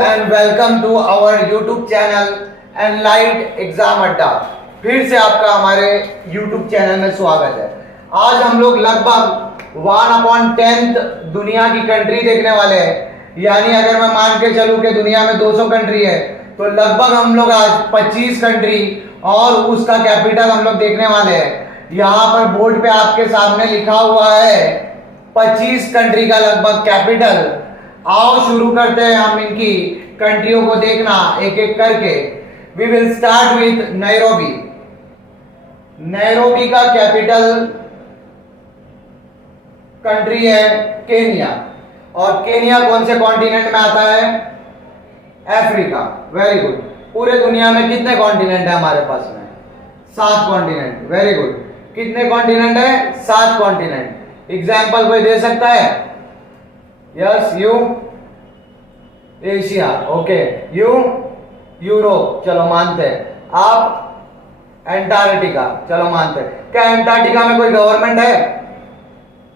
And welcome to our YouTube channel Enlight Exam Adda. फिर से आपका हमारे यूट्यूब चैनल में स्वागत है। आज हम लोग लगभग 1/10 दुनिया की कंट्री देखने वाले हैं। यानी अगर मैं मान के चलूं कि दुनिया में 200 कंट्री है तो लगभग हम लोग आज 25 कंट्री और उसका कैपिटल हम लोग देखने वाले हैं। यहाँ पर बोर्ड पे आपके सामने लिखा हुआ है 25 कंट्री का लगभग कैपिटल। आओ शुरू करते हैं हम इनकी कंट्रियों को देखना एक एक करके। We will start with Nairobi. Nairobi का कैपिटल कंट्री है केनिया। और केनिया कौन से कॉन्टिनेंट में आता है? अफ्रीका। Very good. पूरे दुनिया में कितने कॉन्टिनेंट है हमारे पास में? 7 कॉन्टिनेंट। Very good. कितने कॉन्टिनेंट है? 7 कॉन्टिनेंट। एग्जाम्पल कोई दे सकता है? Yes, you Asia, okay. You Europe, चलो मानते हैं। आप एंटार्क्टिका, चलो मानते हैं। क्या एंटार्क्टिका में कोई गवर्नमेंट है?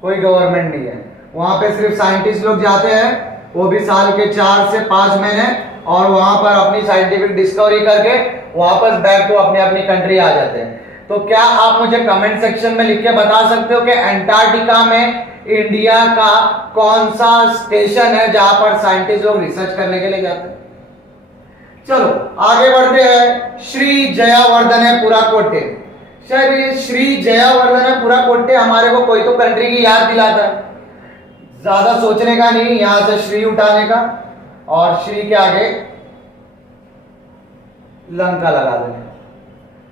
कोई गवर्नमेंट नहीं है। वहां पे सिर्फ साइंटिस्ट लोग जाते हैं, वो भी साल के 4 से 5 महीने, और वहां पर अपनी साइंटिफिक डिस्कवरी करके वापस बैक टू अपने अपनी कंट्री आ जाते हैं। तो क्या आप मुझे कमेंट सेक्शन में लिख के बता सकते हो कि एंटार्क्टिका में इंडिया का कौन सा स्टेशन है जहां पर साइंटिस्ट लोग रिसर्च करने के लिए जाते हैं? चलो आगे बढ़ते हैं। श्री जयावर्धनेपुरा कोटे। शायद ये श्री जयावर्धनेपुरा कोटे हमारे को कोई तो कंट्री की याद दिलाता है। ज्यादा सोचने का नहीं, यहां से श्री उठाने का और श्री के आगे लंका लगा देने।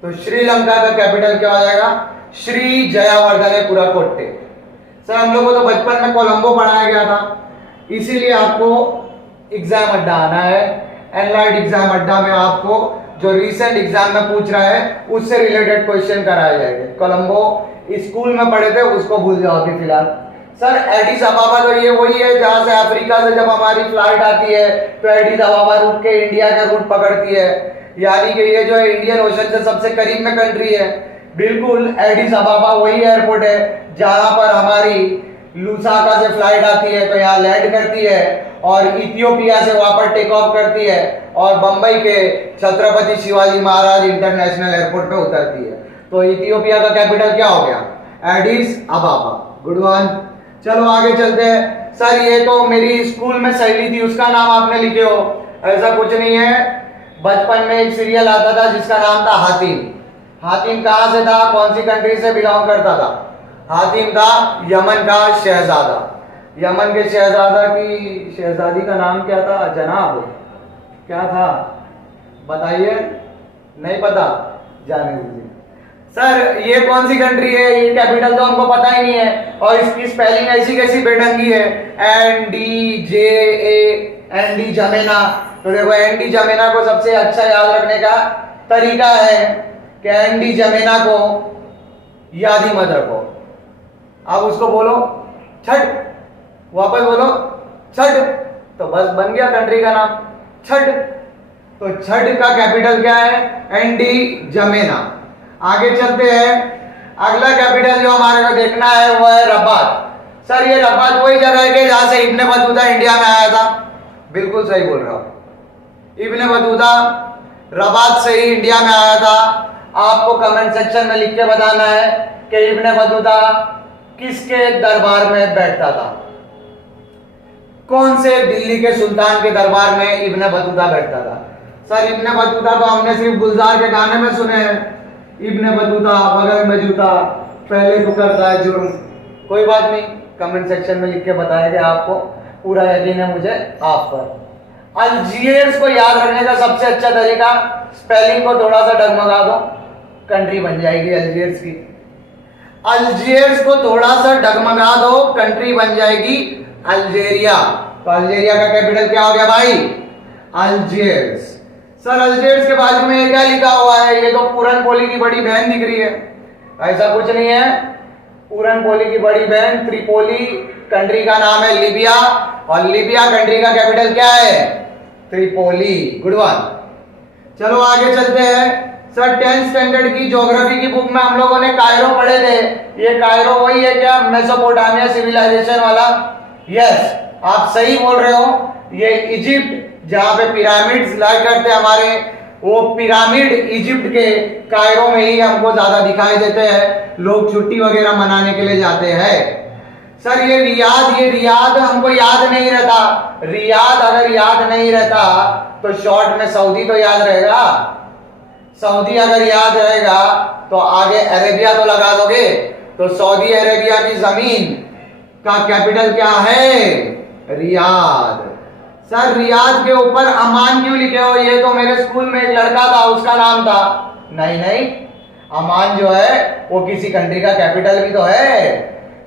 तो श्रीलंका का कैपिटल क्या हो जाएगा? श्री जयावर्धनेपुरा कोटे। सर हम लोगों को तो बचपन में कोलंबो पढ़ाया गया था, इसीलिए आपको एग्जाम अड्डा आना है। एनलाइट एग्जाम अड्डा में आपको जो रिसेंट एग्जाम में पूछ रहा है उससे रिलेटेड क्वेश्चन कराए जाएंगे। कोलंबो स्कूल में पढ़े थे, उसको भूल जाओ अभी फिलहाल। सर एडिस अबाबा तो ये वही है जहां से अफ्रीका से जब हमारी फ्लाइट आती है तो एडिस अबाबा रुक के इंडिया का रूट पकड़ती है। यानी कि ये जो है इंडियन ओशन से सबसे करीब में कंट्री है। बिल्कुल एडिस अबाबा वही एयरपोर्ट है जहां पर हमारी लुसाका से फ्लाइट आती है तो यहाँ लैंड करती है और इथियोपिया से वहां पर टेक ऑफ करती है और बंबई के छत्रपति शिवाजी महाराज इंटरनेशनल एयरपोर्ट पे उतरती है। तो इथियोपिया का कैपिटल क्या हो गया? एडिस अबाबा। Good one. चलो आगे चलते हैं। सर ये तो मेरी स्कूल में सहेली थी, उसका नाम आपने लिखे हो? ऐसा कुछ नहीं है। बचपन में एक सीरियल आता था जिसका नाम था हातिम। हातिम कहां से था? कौन सी कंट्री से बिलोंग करता था? हातिम था यमन का शहजादा। यमन के शहजादा की शहजादी का नाम क्या था? जनाब क्या था बताइए? नहीं पता? जाने दीजिए। सर ये कौन सी कंट्री है? ये कैपिटल तो हमको पता ही नहीं है और इसकी स्पेलिंग ऐसी कैसी बेढंगी है? एनडी जमेना। तो देखो एनडी जमेना को सबसे अच्छा याद रखने का तरीका है कि एनडी जमेना को याद ही मत रखो। अब उसको बोलो छठ, वापस बोलो छठ, तो बस बन गया कंट्री का नाम छठ। तो छठ का कैपिटल क्या है? एनडी जमेना। आगे चलते हैं। अगला कैपिटल जो हमारे को देखना है वो है रबात। सर ये रबात वही जगह है जहां से इब्ने बतूता इंडिया में आया था? बिल्कुल सही बोल रहा हूं। इब्ने बतूता रबात से ही इंडिया में आया था। आपको कमेंट सेक्शन में लिख के बताना है कि इब्ने बतूता किसके दरबार में बैठता था? कौन से दिल्ली के सुल्तान के दरबार में इब्ने बतूता बैठता था? सर इब्ने बतूता तो हमने सिर्फ गुलजार के गाने में सुने हैं। इब्ने बतूता बगल में जूता, पहले तो करता है जुर्म। कोई बात नहीं, कमेंट सेक्शन में लिख के बताएंगे। आपको पूरा यकीन है मुझे आप पर। अल्जीरियस को याद रखने का सबसे अच्छा तरीका, स्पेलिंग को थोड़ा सा डगमगा दो, कंट्री बन जाएगी अल्जीरियस की। अल्जीरियस को थोड़ा सा डगमगा दो, कंट्री बन जाएगी अल्जीरिया। तो अल्जीरिया का कैपिटल क्या हो गया भाई? अल्जीरियस। सर अल्जीरियस के बाजू में ये क्या लिखा हुआ है? ये तो पूरनपोली की बड़ी बहन दिख रही है। ऐसा कुछ नहीं है। पूरनपोली की बड़ी बहन त्रिपोली कंट्री का नाम है लीबिया, और लीबिया कंट्री का कैपिटल क्या है? त्रिपोली। Good one. चलो आगे चलते हैं। सर 10th स्टैंडर्ड की ज्योग्राफी की बुक में हम लोगों ने कायरो पढ़े थे। ये कायरो वही है क्या? मेसोपोटामिया सिविलाइजेशन वाला? यस आप सही बोल रहे हो। ये इजिप्ट जहां पे पिरामिड्स लाया करते हमारे, वो पिरामिड इजिप्ट के कायरो में ही हमको ज्यादा दिखाई देते हैं, लोग छुट्टी वगैरह मनाने के लिए जाते हैं। सर ये रियाद हमको याद नहीं रहता, रियाद अगर याद नहीं रहता तो शॉर्ट में सऊदी तो याद रहेगा, सऊदी अगर याद रहेगा तो आगे अरेबिया तो लगा दोगे, तो सऊदी अरेबिया की जमीन का कैपिटल क्या है? रियाद। सर रियाद के ऊपर अमान क्यों लिखे हो? ये तो मेरे स्कूल में एक लड़का था, उसका नाम था। नहीं, अमान जो है वो किसी कंट्री का कैपिटल भी तो है।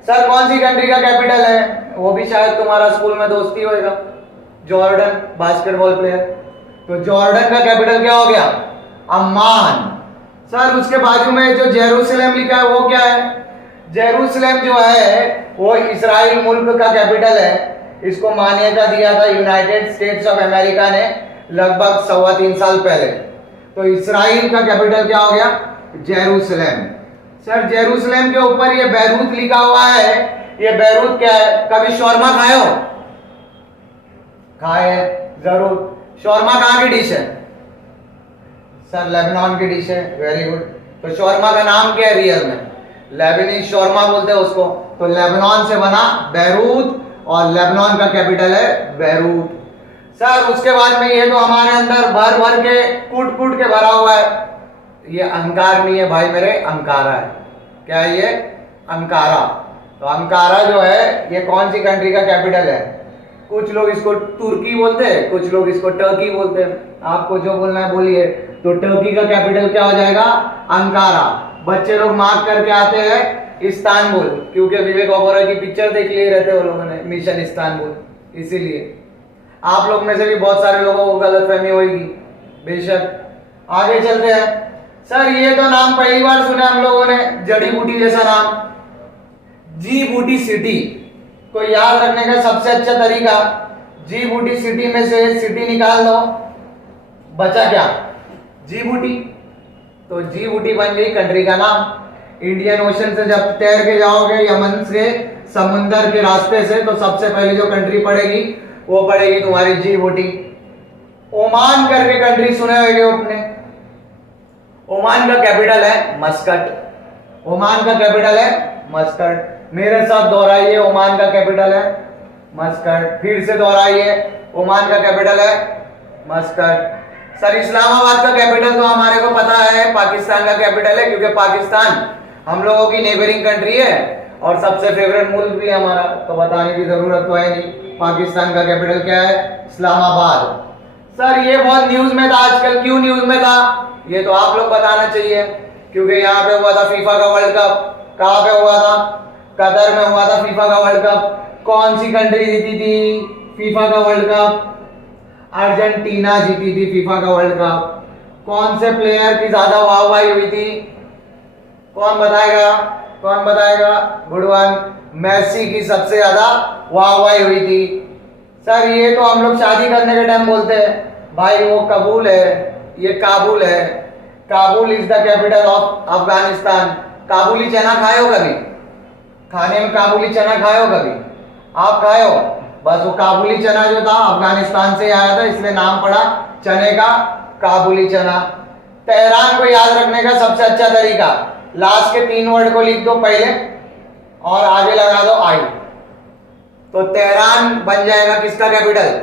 सर कौन सी कंट्री का कैपिटल है? वो भी शायद तुम्हारा स्कूल में दोस्ती होएगा, जॉर्डन, बास्केटबॉल प्लेयर। तो जॉर्डन का कैपिटल क्या हो गया? अम्मान। सर उसके बाजू में जो जेरूसलम लिखा है वो क्या है? जेरूसलम जो है वो इस्राइल मुल्क का कैपिटल है। इसको मान्यता दिया था यूनाइटेड स्टेट्स ऑफ अमेरिका ने लगभग 3.25 साल पहले। तो इस्राइल का कैपिटल क्या हो गया? जेरूसलम। सर जेरूसलम के ऊपर ये बैरूत लिखा हुआ है, ये बैरूत क्या है? कभी शौरमा खाए हो? खाए जरूर। शौरमा कहाँ की डिश है? सर लेबनान की डिश है। Very good. तो शौरमा का नाम क्या है रियल में? लेबनीज शौरमा बोलते हैं उसको। तो लेबनान से बना बैरूत, और लेबनान का कैपिटल है बैरूत। सर उसके बाद में ये तो हमारे अंदर भर भर के कूट कूट के भरा हुआ है, ये अंकार नहीं है भाई मेरे, अंकारा है। क्या है ये? अंकारा। तो अंकारा जो है ये कौन सी कंट्री का कैपिटल है? कुछ लोग इसको तुर्की बोलते हैं, कुछ लोग इसको टर्की बोलते हैं, आपको जो बोलना है बोलिए। तो टर्की का कैपिटल क्या हो जाएगा? अंकारा। बच्चे लोग मार्क करके आते हैं इस्तांबुल, क्योंकि विवेक ओबेरॉय की पिक्चर देख लिए रहते वो लोगों ने, मिशन इस्तांबुल, इसीलिए। आप लोग में से भी बहुत सारे लोगों को गलतफहमी होगी, बेशक। आगे चलते हैं। सर ये तो नाम पहली बार सुना हम लोगों ने, जड़ी बूटी जैसा नाम, जी बूटी सिटी को याद रखने का सबसे अच्छा तरीका, जी बूटी सिटी में से सिटी निकाल दो, बचा क्या? जी बूटी। तो जी बूटी बन गई कंट्री का नाम। इंडियन ओशन से जब तैर के जाओगे यमन से समुंदर के रास्ते से, तो सबसे पहले जो कंट्री पड़ेगी वो पड़ेगी तुम्हारी जी बूटी। ओमान करके कंट्री सुने होंगे अपने, ओमान का कैपिटल है मस्कट। ओमान का कैपिटल है मस्कट। मेरे साथ दोहराइए, ओमान का कैपिटल है मस्कट। फिर से दोहराइए, ओमान का कैपिटल है मस्कट। सर इस्लामाबाद का कैपिटल तो हमारे को पता है, पाकिस्तान का कैपिटल है, क्योंकि पाकिस्तान हम लोगों की नेबरिंग कंट्री है और सबसे फेवरेट मुल्क भी है हमारा, तो बताने की जरूरत तो है नहीं। पाकिस्तान का कैपिटल क्या है? इस्लामाबाद। सर ये बहुत न्यूज में था आजकल, क्यों न्यूज में था ये तो आप लोग बताना चाहिए, क्योंकि यहाँ पे हुआ था फीफा का वर्ल्ड कप। कहाँ पे हुआ था? कतर में हुआ था फीफा का वर्ल्ड कप। कौन सी कंट्री जीती थी फीफा का वर्ल्ड कप? अर्जेंटीना जीती थी फीफा का वर्ल्ड कप। कौन से प्लेयर की ज्यादा वाहवाही हुई थी? कौन बताएगा? कौन बताएगा? Good one. मेसी की सबसे ज्यादा वाहवाही हुई थी। सर ये तो हम लोग शादी करने के टाइम बोलते हैं भाई वो कबूल है, ये काबुल है। Kabul is the capital of Afghanistan. काबुली चना खाए हो कभी? खाने में काबुली चना खाए हो कभी? आप खाए हो? बस वो काबुली चना जो था अफगानिस्तान से आया था, इसलिए नाम पड़ा चने का काबुली चना। तेहरान को याद रखने का सबसे अच्छा तरीका, लास्ट के 3 वर्ड को लिख दो पहले और आगे लगा दो आई, तो तेहरान बन जाएगा किसका कैपिटल?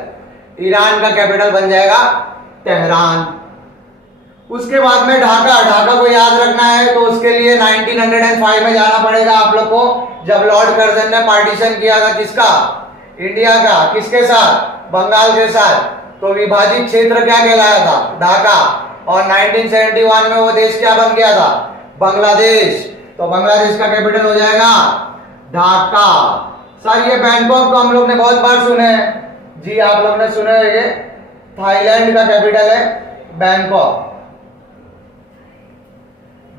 ईरान का कैपिटल बन जाएगा तेहरान। उसके बाद में ढाका। ढाका को याद रखना है तो उसके लिए 1905 में जाना पड़ेगा आप लोग को, जब लॉर्ड कर्जन ने पार्टीशन किया था किसका? इंडिया का। किसके साथ? बंगाल के साथ। तो विभाजित क्षेत्र क्या कहलाया था? ढाका। और 1971 में वो देश क्या बन गया था? बांग्लादेश। तो बांग्लादेश का कैपिटल हो जाएगा ढाका। सर ये बैंकॉक को हम लोग ने बहुत बार सुने हैं जी, आप लोग ने सुने होंगे। थाईलैंड का कैपिटल है बैंकॉक।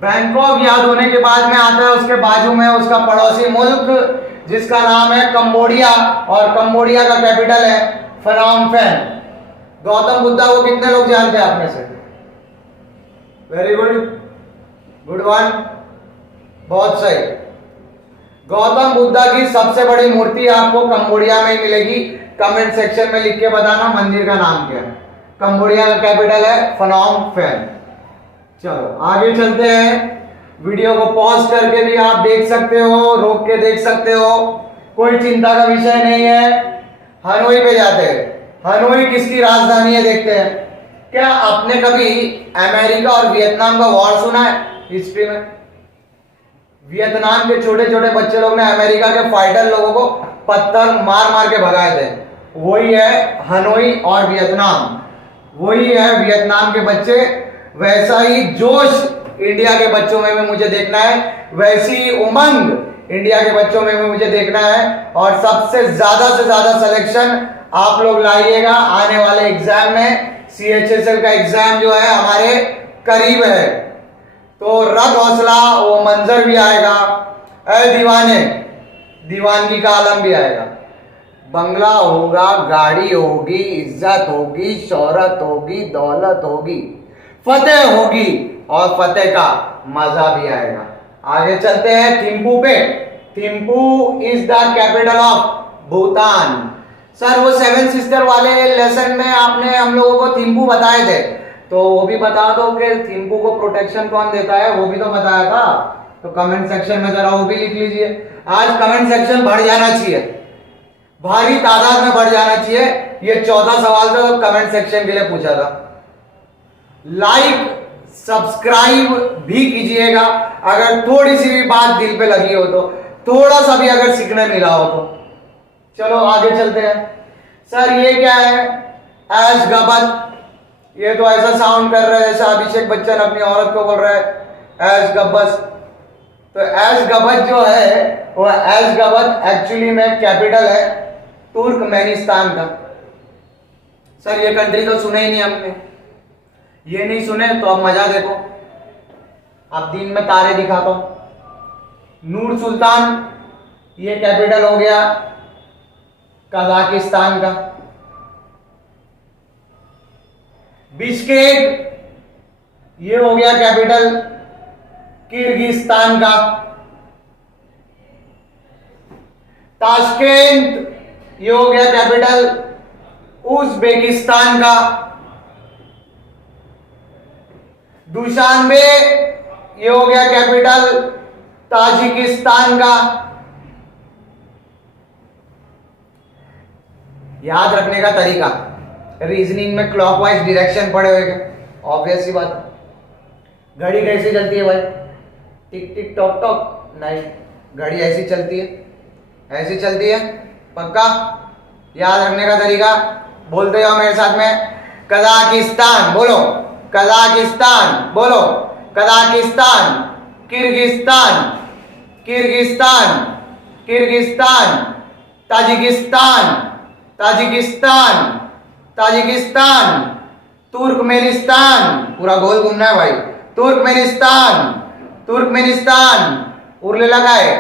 बैंकॉक याद होने के बाद में आता है उसके बाजू में उसका पड़ोसी मुल्क जिसका नाम है कंबोडिया, और कंबोडिया का कैपिटल है फनोम पेन। गौतम बुद्धा को कितने लोग जानते हैं आप में से? वेरी गुड, गुड वन, बहुत सही। गौतम बुद्धा की सबसे बड़ी मूर्ति आपको कंबोडिया में ही मिलेगी, कमेंट सेक्शन में लिख के बताना मंदिर का नाम क्या है। कंबोडिया का कैपिटल है फनोम पेन। चलो आगे चलते हैं। वीडियो को पॉज करके भी आप देख सकते हो, रोक के देख सकते हो, कोई चिंता का विषय नहीं है। हनोई पे जाते हैं। हनोई किसकी राजधानी है देखते हैं। क्या आपने कभी अमेरिका और वियतनाम का वॉर सुना है हिस्ट्री में? वियतनाम के छोटे छोटे बच्चे लोग ने अमेरिका के फाइटर लोगों को पत्थर मार मार के भगाए थे। वही है हनोई और वियतनाम, वही है वियतनाम के बच्चे। वैसा ही जोश इंडिया के बच्चों में भी मुझे देखना है, वैसी उमंग इंडिया के बच्चों में भी मुझे देखना है। और सबसे से ज्यादा सिलेक्शन आप लोग लाइएगा आने वाले एग्जाम में। CHSL का एग्जाम जो है हमारे करीब है, तो रख हौसला, वो मंजर भी आएगा। ऐ दीवाने, दीवानगी का आलम भी आएगा। बंगला होगा, गाड़ी होगी, इज्जत होगी, शोहरत होगी, दौलत होगी, फतेह होगी और फतेह का मजा भी आएगा। आगे चलते हैं थिम्पू पे। Thimphu is the capital of Bhutan. Sir वो 7 सिस्टर वाले लेसन में आपने हम लोगों को थिम्पू बताए थे, तो वो भी बता दो कि थिम्पू को प्रोटेक्शन कौन देता है, वो भी तो बताया था। तो कमेंट सेक्शन में जरा वो भी लिख लीजिए। आज कमेंट सेक्शन बढ़ जाना चाहिए, भारी तादाद में बढ़ जाना चाहिए। ये 14 सवाल तो कमेंट सेक्शन के लिए पूछा था। लाइक सब्सक्राइब भी कीजिएगा अगर थोड़ी सी भी बात दिल पे लगी हो तो, थोड़ा सा भी अगर सीखने मिला हो तो। चलो आगे चलते हैं। सर ये क्या है? ऐश गबत। ये तो ऐसा साउंड कर रहा है जैसे अभिषेक बच्चन अपनी औरत को बोल रहा है ऐश गब्बस। तो ऐश गबत जो है वो ऐश गबत एक्चुअली में कैपिटल है तुर्कमेनिस्तान का। सर ये कंट्री तो सुने ही नहीं हमने। ये नहीं सुने तो अब मजा देखो, अब दिन में तारे दिखाता हूं। नूर सुल्तान ये कैपिटल हो गया कजाकिस्तान का। बिश्केक ये हो गया कैपिटल किर्गिस्तान का। ताशकेंत ये हो गया कैपिटल उज्बेकिस्तान का। दुशानबे ये हो गया कैपिटल ताजिकिस्तान का। याद रखने का तरीका, रीजनिंग में क्लॉकवाइज डायरेक्शन पड़े हुए, ऑब्वियस सी बात। घड़ी कैसी चलती है भाई? टिक टिक टॉक टॉक? नहीं, घड़ी ऐसी चलती है, ऐसी चलती है। पक्का याद रखने का तरीका बोलते जाओ मेरे साथ में। कजाकिस्तान बोलो, कजाकिस्तान बोलो, Kazakhstan. Kyrgyzstan, Kyrgyzstan, Kyrgyzstan. Tajikistan, Tajikistan, Tajikistan. Turkmenistan, पूरा गोल घूमना है भाई। Turkmenistan, Turkmenistan. उर्ले लगा है।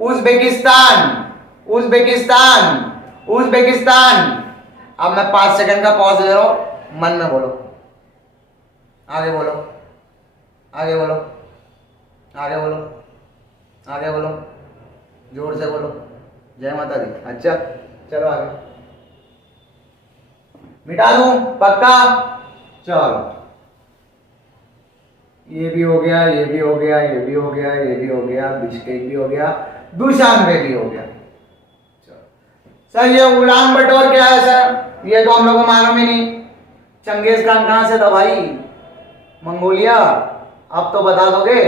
Uzbekistan, Uzbekistan, Uzbekistan. अब मैं 5 सेकंड का पॉज ले रहा हूं, मन में बोलो, आगे बोलो, आगे बोलो, आगे बोलो, आगे बोलो, जोर से बोलो, जय माता दी। अच्छा चलो आगे मिटा दूं पक्का? चलो ये भी हो गया, ये भी हो गया, ये भी हो गया, ये भी हो गया, बिश्केक भी हो गया, दुशानबे भी हो गया। सर ये उलान बटोर क्या है सर? ये तो हम लोगों को मालूम ही नहीं। चंगेज खान कहां से था भाई? मंगोलिया। अब तो बता दोगे।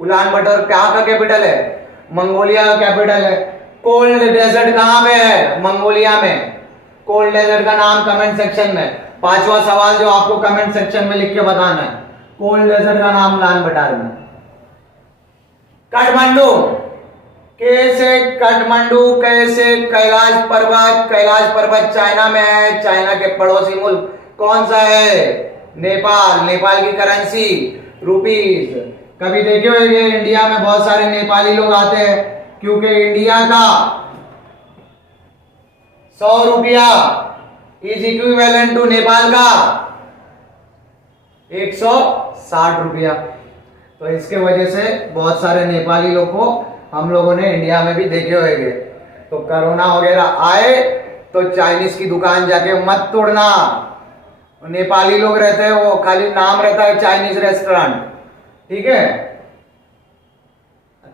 उलान बटोर कहां का कैपिटल है? मंगोलिया का कैपिटल है। कोल्ड डेजर्ट कहां पे है? मंगोलिया में। कोल्ड डेजर्ट का नाम कमेंट सेक्शन में। 5वां सवाल जो आपको कमेंट सेक्शन में लिख के बताना है, कोल्ड डेजर्ट का नाम उलान बटार में। काठमांडू, कैसे काठमांडू, कैसे कैलाश पर्वत? कैलाश पर्वत चाइना में है। चाइना के पड़ोसी मुल्क कौन सा है? नेपाल। नेपाल की करेंसी रुपीज। कभी देखे होंगे इंडिया में बहुत सारे नेपाली लोग आते हैं, क्योंकि इंडिया का 100 रुपया इज इक्विवेलेंट टू नेपाल का 160 रुपया। तो इसके वजह से बहुत सारे नेपाली लोग को हम लोगों ने इंडिया में भी देखे होंगे। तो कोरोना वगैरह आए तो चाइनीज की दुकान जाके मत तोड़ना। नेपाली लोग रहते हैं, वो खाली नाम रहता है चाइनीज रेस्टोरेंट, ठीक है।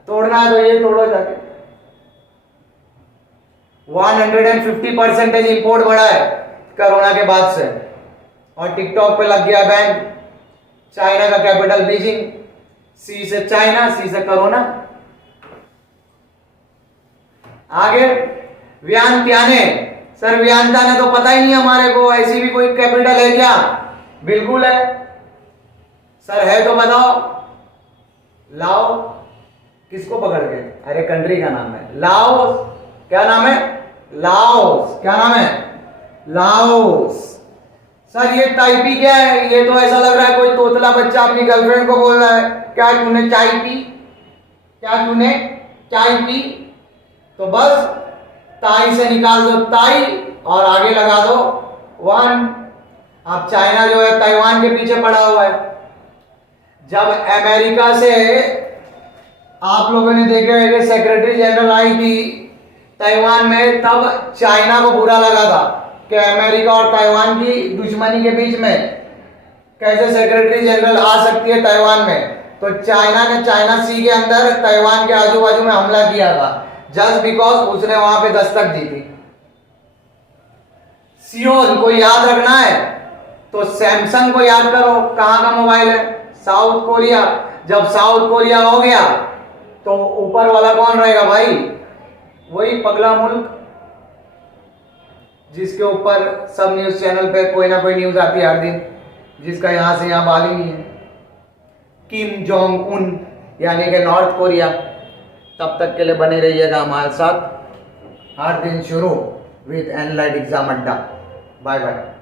तोड़ना है तो ये तोड़ो जाके। 150% इंपोर्ट बढ़ा है कोरोना के बाद से, और टिकटॉक पे लग गया बैन। चाइना का कैपिटल बीजिंग, सी से चाइना, सी से कोरोना। आगे वियंतियाने, सर वियंतियाने तो पता ही नहीं हमारे को, ऐसी भी कोई कैपिटल है क्या? बिल्कुल है सर, है तो बताओ। लाओ, किसको पकड़ के? अरे कंट्री का नाम है लाओस। क्या नाम है? लाओस। क्या नाम है? लाओस। सर ये टाइपी क्या है? ये तो ऐसा लग रहा है कोई तोतला बच्चा अपनी गर्लफ्रेंड को बोल रहा है, क्या तूने चाय पी? क्या तूने चाय पी? तो बस ताई से निकाल दो ताई और आगे लगा दो 1। अब चाइना जो है ताइवान के पीछे पड़ा हुआ है। जब अमेरिका से आप लोगों ने देखा है कि सेक्रेटरी जनरल आई थी ताइवान में, तब चाइना को बुरा लगा था कि अमेरिका और ताइवान की दुश्मनी के बीच में कैसे सेक्रेटरी जनरल आ सकती है ताइवान में। तो चाइना ने चाइना सी के अंदर ताइवान के आजू बाजू में हमला किया था, जस्ट बिकॉज उसने वहां पे दस्तक दी थी। सियोल को याद रखना है तो सैमसंग को याद करो, कहां का मोबाइल है? South Korea. जब साउथ कोरिया हो गया तो ऊपर वाला कौन रहेगा भाई? वही पगला मुल्क जिसके ऊपर सब न्यूज चैनल पे कोई ना कोई न्यूज आती है हर दिन, जिसका यहां से यहां बाल ही नहीं है। किम जोंग उन यानी कि नॉर्थ कोरिया। तब तक के लिए बने रहिएगा हमारे साथ, हर दिन शुरू with Enlight Exam Adda. Bye bye.